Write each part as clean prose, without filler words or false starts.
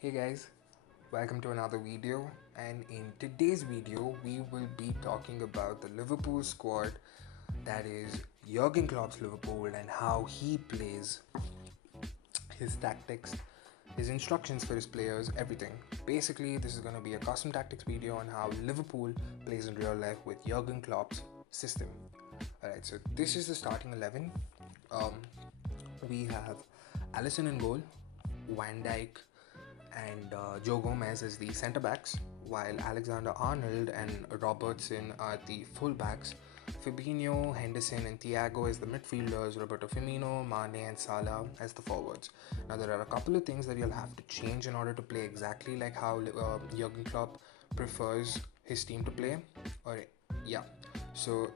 Hey guys, welcome to another video, and in today's video we will be talking about the Liverpool squad, that is Jurgen Klopp's Liverpool, and how he plays, his tactics, his instructions for his players, everything. Basically, this is going to be a custom tactics video on how Liverpool plays in real life with Jurgen Klopp's system. Alright, so this is the starting 11. Um, we have Alisson in goal, Van Dijk and Joe Gomez as the centre backs, while Alexander Arnold and Robertson are the full backs. Fabinho, Henderson, and Thiago as the midfielders, Roberto Firmino, Mane, and Salah as the forwards. Now, there are a couple of things that you'll have to change in order to play exactly like how Jurgen Klopp prefers his team to play. Alright, yeah. So,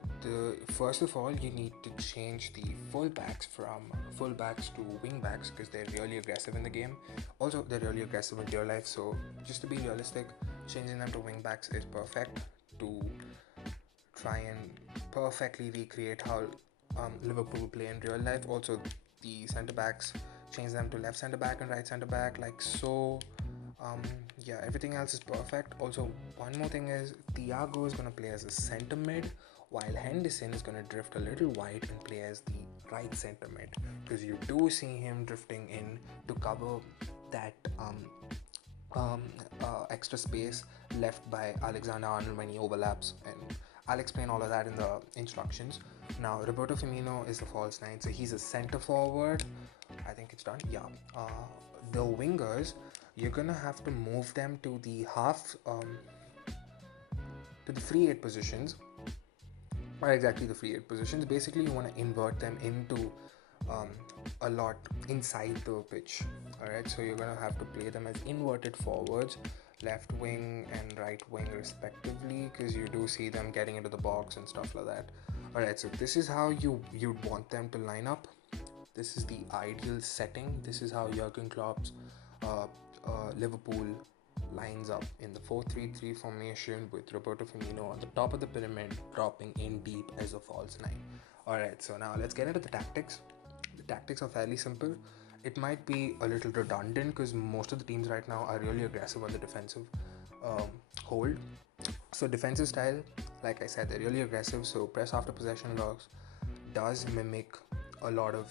first of all, you need to change the fullbacks from fullbacks to wingbacks because they're really aggressive in the game. Also, they're really aggressive in real life. So, just to be realistic, changing them to wingbacks is perfect to try and perfectly recreate how Liverpool play in real life. Also, the centre backs, change them to left centre back and right centre back, like so. Yeah, everything else is perfect. Also, one more thing is Thiago is going to play as a centre mid, while Henderson is going to drift a little wide and play as the right centre mid, because you do see him drifting in to cover that extra space left by Alexander Arnold when he overlaps, and I'll explain all of that in the instructions. Now, Roberto Firmino is the false nine, so he's a centre forward. I think it's done. Yeah. The wingers, you're gonna have to move them to the to the free eight positions. Or exactly the free eight positions. Basically, you want to invert them into a lot inside the pitch. Alright, so you're gonna have to play them as inverted forwards, left wing and right wing respectively, because you do see them getting into the box and stuff like that. Alright, so this is how you'd want them to line up. This is the ideal setting. This is how Jurgen Klopp's Liverpool lines up in the 4-3-3 formation, with Roberto Firmino on the top of the pyramid, dropping in deep as a false nine. Alright, so now let's get into the tactics. The tactics are fairly simple. It might be a little redundant because most of the teams right now are really aggressive on the defensive hold. So defensive style, like I said, they're really aggressive. So press after possession loss does mimic a lot of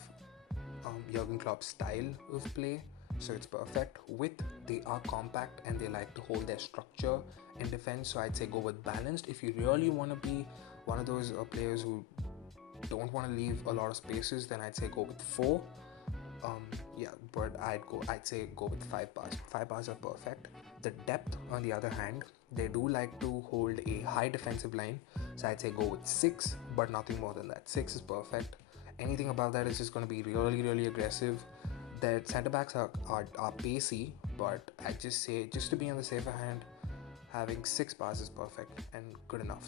Jurgen Klopp's style of play. So it's perfect. They are compact and they like to hold their structure in defense. So I'd say go with balanced. If you really want to be one of those players who don't want to leave a lot of spaces, then I'd say go with 4. Yeah, but I'd say go with 5 bars. 5 bars are perfect. The depth, on the other hand, they do like to hold a high defensive line, so I'd say go with 6, but nothing more than that. 6 is perfect. Anything above that is just going to be really aggressive. Their centre backs are pacey, but I just say, just to be on the safer hand, having 6 bars is perfect and good enough.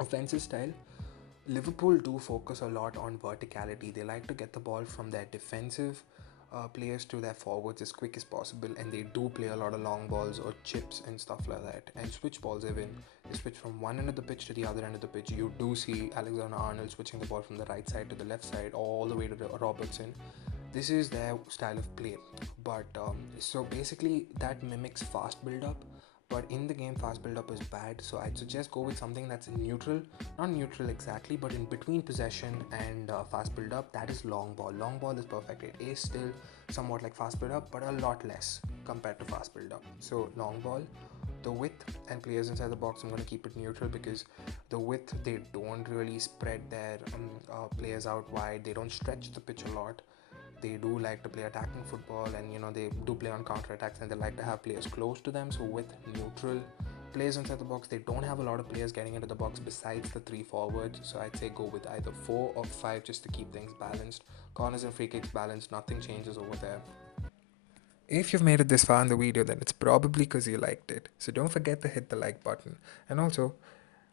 Offensive style, Liverpool do focus a lot on verticality. They like to get the ball from their defensive players to their forwards as quick as possible, and they do play a lot of long balls or chips and stuff like that, and switch balls even. They switch from one end of the pitch to the other end of the pitch. You do see Alexander Arnold switching the ball from the right side to the left side, all the way to Robertson. This is their style of play, but so basically that mimics fast build-up. But in the game, fast build-up is bad, so I'd suggest go with something that's neutral. Not neutral exactly, but in between possession and fast build-up. That is long ball. Long ball is perfect. It is still somewhat like fast build-up, but a lot less compared to fast build-up. So long ball. The width and players inside the box, I'm going to keep it neutral, because the width, they don't really spread their players out wide. They don't stretch the pitch a lot. They do like to play attacking football, and they do play on counter-attacks, and they like to have players close to them. So with neutral players inside the box, they don't have a lot of players getting into the box besides the 3 forwards. So I'd say go with either 4 or 5 just to keep things balanced. Corners and free kicks balanced, nothing changes over there. If you've made it this far in the video, then it's probably because you liked it. So don't forget to hit the like button. And also,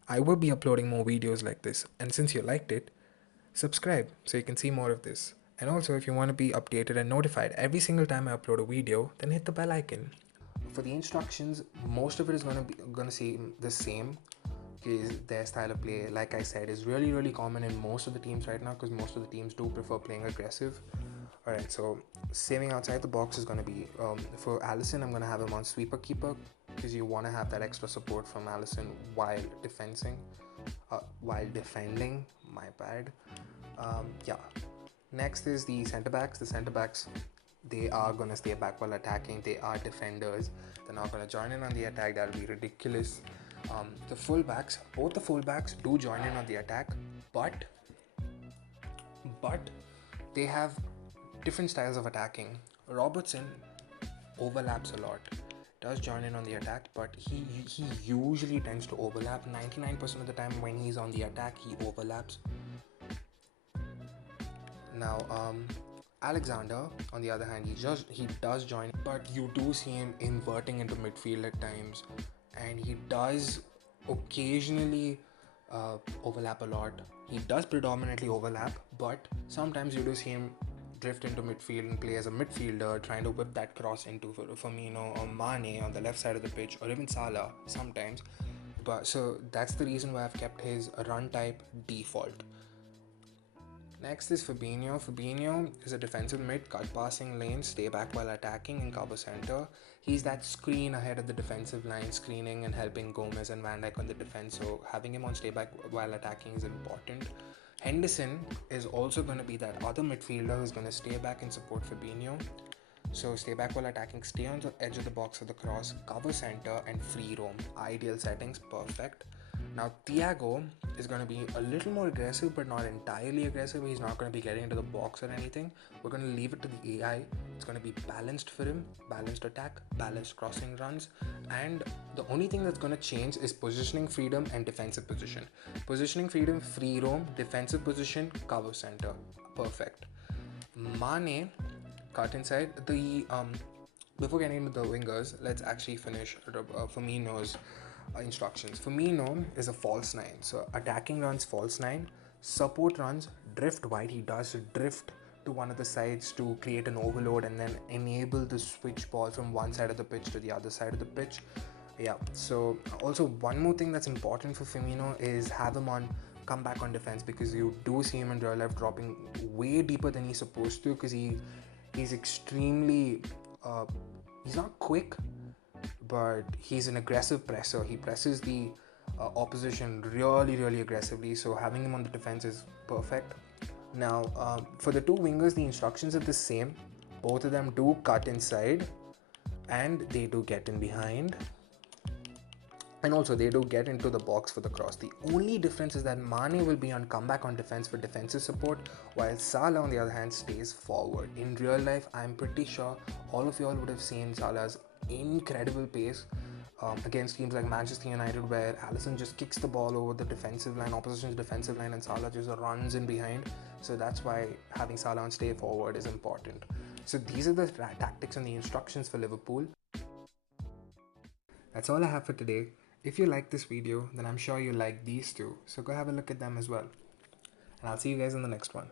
I will be uploading more videos like this, and since you liked it, subscribe so you can see more of this. And also, if you want to be updated and notified every single time I upload a video, then hit the bell icon. For the instructions, most of it is gonna seem the same, because their style of play, like I said, is really common in most of the teams right now, because most of the teams do prefer playing aggressive. Alright, so saving outside the box is going to be for Alisson. I'm going to have him on sweeper keeper because you want to have that extra support from Alisson while defending. My bad. Yeah. Next is the centre backs. The centre backs, they are going to stay back while attacking. They are defenders. They're not going to join in on the attack. That'll be ridiculous. The fullbacks, both the fullbacks do join in on the attack, but they have different styles of attacking. Robertson overlaps a lot, does join in on the attack, but he usually tends to overlap. 99% of the time when he's on the attack, he overlaps. Now, Alexander, on the other hand, he does join, but you do see him inverting into midfield at times, and he does occasionally overlap a lot. He does predominantly overlap, but sometimes you do see him drift into midfield and play as a midfielder, trying to whip that cross into Firmino or Mane on the left side of the pitch, or even Salah sometimes. But so that's the reason why I've kept his run type default. Next is Fabinho. Fabinho is a defensive mid, cut passing lane, stay back while attacking, and cover center. He's that screen ahead of the defensive line, screening and helping Gomez and Van Dijk on the defense. So having him on stay back while attacking is important. Henderson is also going to be that other midfielder who's going to stay back and support Fabinho. So stay back while attacking, stay on the edge of the box for the cross, cover center, and free roam. Ideal settings, perfect. Now Thiago is going to be a little more aggressive, but not entirely aggressive. He's not going to be getting into the box or anything. We're going to leave it to the AI. It's going to be balanced for him, balanced attack, balanced crossing runs, and the only thing that's going to change is positioning freedom and defensive position. Positioning freedom, free roam, defensive position, cover center. Perfect. Mane, cut inside. Before getting into the wingers, let's actually finish Firmino's instructions. Firmino is a false 9, so attacking runs false 9, support runs drift wide. He does drift to one of the sides to create an overload and then enable the switch ball from one side of the pitch to the other side of the pitch. Yeah, so also one more thing that's important for Firmino is have him on come back on defense, because you do see him in real life dropping way deeper than he's supposed to, because he's extremely he's not quick, but he's an aggressive presser. He presses the opposition really aggressively, so having him on the defense is perfect. Now for the two wingers, the instructions are the same. Both of them do cut inside and they do get in behind, and also they do get into the box for the cross. The only difference is that Mane will be on comeback on defense for defensive support, while Salah on the other hand stays forward. In real life, I'm pretty sure all of y'all would have seen Salah's incredible pace against teams like Manchester United, where Alisson just kicks the ball over the defensive line, opposition's defensive line, and Salah just runs in behind. So that's why having Salah on stay forward is important. So these are the tactics and the instructions for Liverpool. That's all I have for today. If you like this video, then I'm sure you like these two, so go have a look at them as well. And I'll see you guys in the next one.